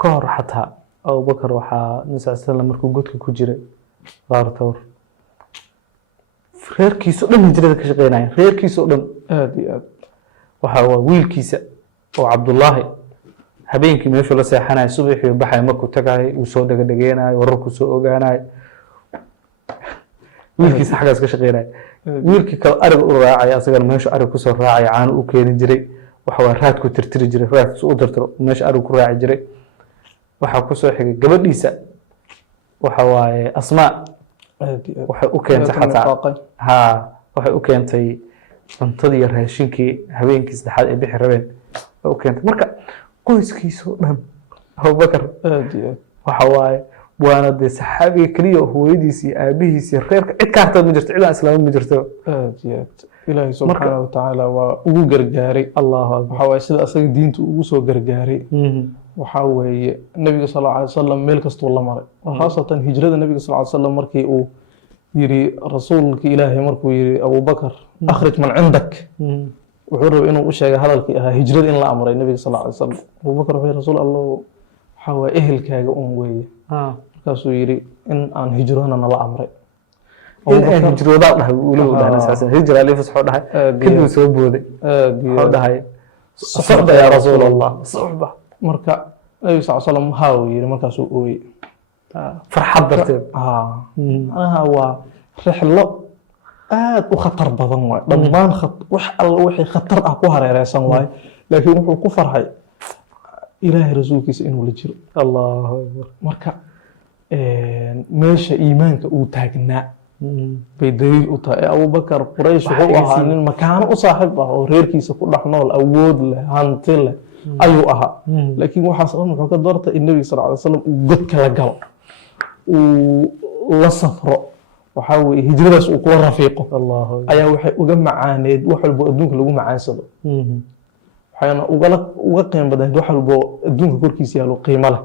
كهر حتى أبو بكر وحا النبي صلى الله عليه وسلم مركو قدك كجري غار ثور reerkiisu dhan hijrada ka shaqeynayaan reerkiisu dhan aad iyo aad waxa waa wiilkiisa oo Cabdullaahi habeenkii meeshu la seexanay subaxii baxay markuu tagay uu soo dhagadhageenay wararku soo ogaanay wiilkiisa xagaas ka shaqeynay wiilkii kale arig u raacay asagana meeshu arig ku soo raacay caan u keenin jiray waxa waa raad ku tirtiri jiray raad u tirtiro meesha arig ku raaci jiray waxa ku soo xigay gabadhiisa waxa waaye Asmaa waxay u keentay xataa waxay u keentay cuntadii raashinkii habeenkii saddexaad ee bixi rabeen u keentay marka qoyskiisu dhan Abu Bakar waxa waaye waana de saxaabiga kaliya hooyadiis iyo aabihiis iyo reerka cid ka hartay ma jirto cid aan islaam ma jirto Ilaahay subhanahu wa ta'ala waa ugu gargaaray Allahu waxa waaye sida asaga diintu ugu soo gargaaray waxa weeye nabiga sallallahu alayhi wasallam meel kasto la maray khaasatan hijrada nabiga sallallahu alayhi wasallam markii uu yiri rasuulka Ilaahay markuu yiri Abu Bakar akhrij man cindak wuxuu rabay inuu u sheego hadalkii ahaa hijrada in la amray nabiga sallallahu alayhi wasallam Abu Bakar wuxuu rasuul Allah waxa waa ehelkaaga weeye markaasuu yiri in aan hijroona nala amray in hijrooda dhahay uu dhahay asaasan hijra li fasxo dhahay kadib soo booday wuxuu dhahay suhba ya rasuul Allah suhba marka nabiga sallallahu alayhi wasallam haa yiri markaasuu ooyay farxad darteed anaha waa rixlo aad u khatar badan waay dhammaan wax alla wixii khatar ah ku hareeraysan waay laakiin wuxuu ku farxay Ilaahay rasuulkiisa inuu la jiro Allahu akbar marka meesha iimaanka uu taagnaa bay daliil u tahay Abu Bakar Quraysh wuxuu ahaa nin makaan u saaxiib ah oo reerkiisa ku dhax nool awood leh hanti leh ayuu ahaa laakiin waxaas oo wuxuu ka doortay in nabiga sallallahu alayhi wasallam uu godka la galo uu la safro waxa weeye hijradaas uu ku rafiiqo Allahu ayaa waxay uga macaaneed wax walba adduunka lagu macaansado waxayna uga qiimo badan wax walba adduunka korkiisa yaalo qiimo leh